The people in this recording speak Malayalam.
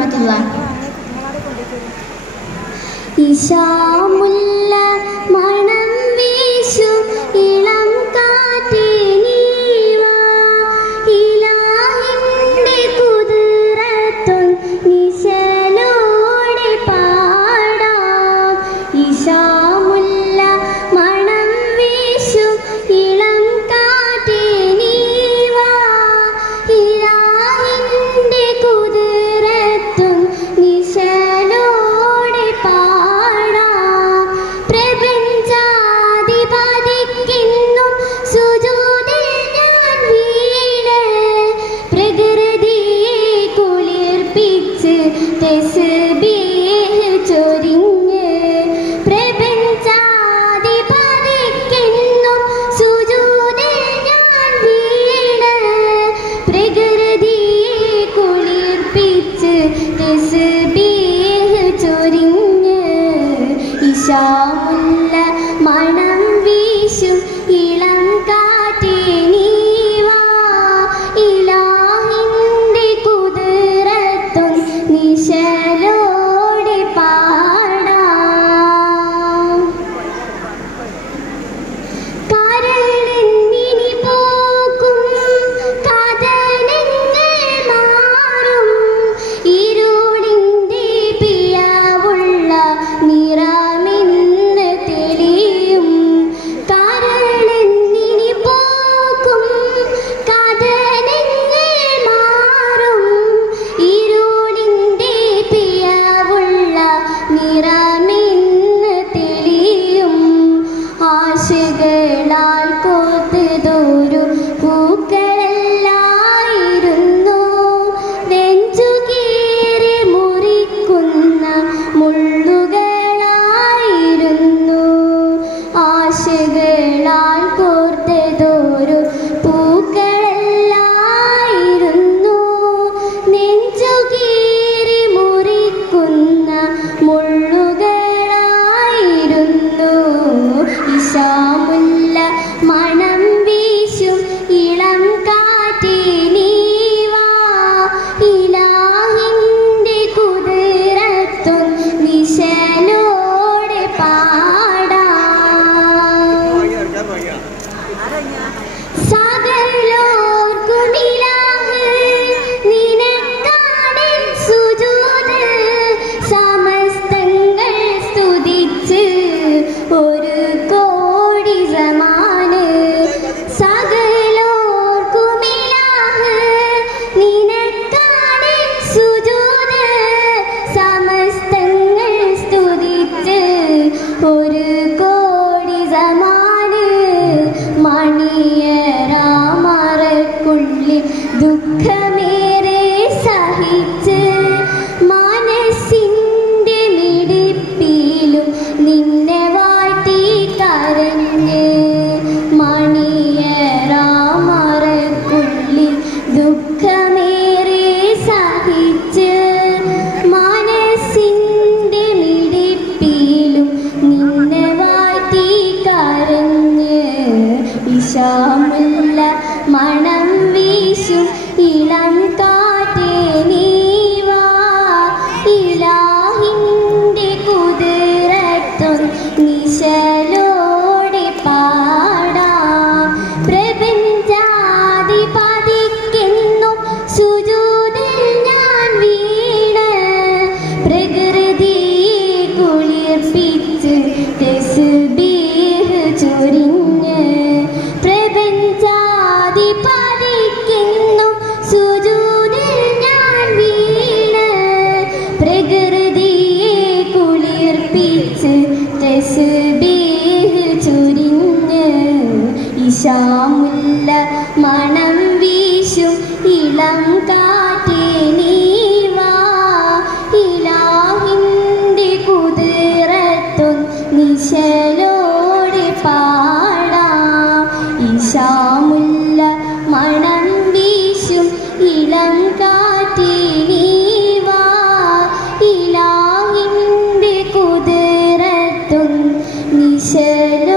വറഹമത്തുള്ള ഇഷാമുല്ല one. day. niya. Sa ശ്യാമുല്ല മണം വീശും ഇളം കാറ്റേ ഇലാഹിന്റെ കുതിരത്തും നിശലോടെ പാടാം. ഇശാമുല്ല മണം വീശും ഇളം കാറ്റേ ഇലാഹിന്റെ കുതിരത്തും നിശലോ